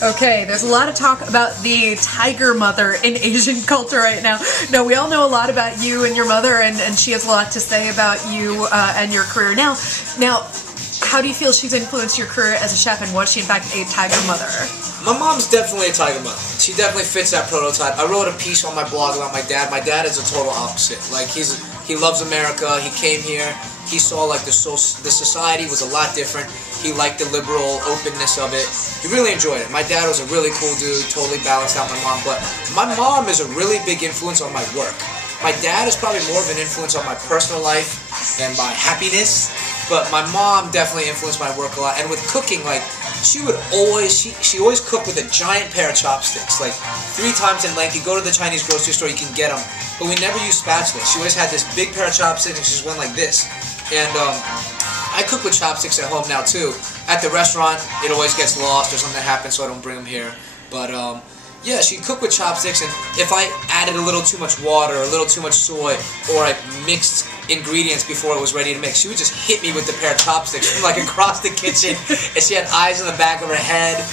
Okay, there's a lot of talk about the tiger mother in Asian culture right now. No, we all know a lot about you and your mother, and she has a lot to say about you and your career. Now, how do you feel she's influenced your career as a chef, and was she in fact a tiger mother? My mom's definitely a tiger mother. She definitely fits that prototype. I wrote a piece on my blog about my dad. My dad is a total opposite. Like, he loves America. He came here. He saw like the society was a lot different. He liked the liberal openness of it. He really enjoyed it. My dad was a really cool dude, totally balanced out my mom. But my mom is a really big influence on my work. My dad is probably more of an influence on my personal life and my happiness. But my mom definitely influenced my work a lot. And with cooking, like, she always cooked with a giant pair of chopsticks, like 3 times in length. You go to the Chinese grocery store, you can get them. But we never used spatulas. She always had this big pair of chopsticks, and she just went like this. And I cook with chopsticks at home now too. At the restaurant, it always gets lost or something happens, so I don't bring them here. But yeah, she'd cook with chopsticks, and if I added a little too much water, a little too much soy, or I mixed ingredients before it was ready to mix, she would just hit me with the pair of chopsticks from like across the kitchen. And she had eyes in the back of her head,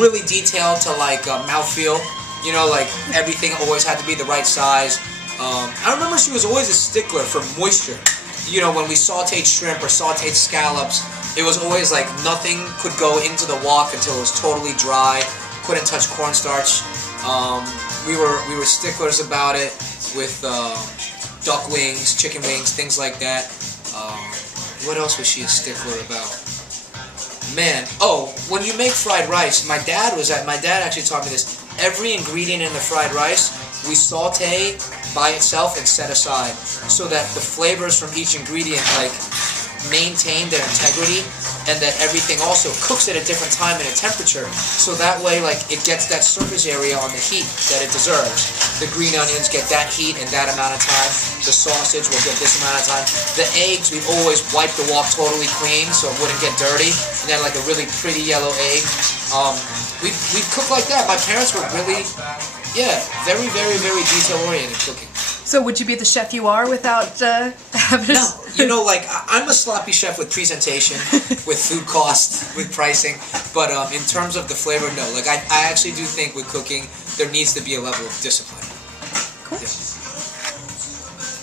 really detailed to like mouthfeel. You know, like everything always had to be the right size. I remember she was always a stickler for moisture. You know, when we sauteed shrimp or sauteed scallops, it was always like nothing could go into the wok until it was totally dry. Couldn't touch cornstarch. We were sticklers about it with duck wings, chicken wings, things like that. What else was she a stickler about? Man, oh, when you make fried rice, my dad actually taught me this. Every ingredient in the fried rice, we saute by itself and set aside, so that the flavors from each ingredient like maintain their integrity, and that everything also cooks at a different time and a temperature, so that way like it gets that surface area on the heat that it deserves. The green onions get that heat in that amount of time. The sausage will get this amount of time. The eggs, we always wipe the wok totally clean so it wouldn't get dirty, and then like a really pretty yellow egg. We cook like that. My parents were really, very, very, very detail-oriented cooking. So would you be the chef you are without having No, you know, like, I'm a sloppy chef with presentation, with food cost, with pricing, but in terms of the flavor, no. Like, I actually do think with cooking, there needs to be a level of discipline. Cool. Yeah.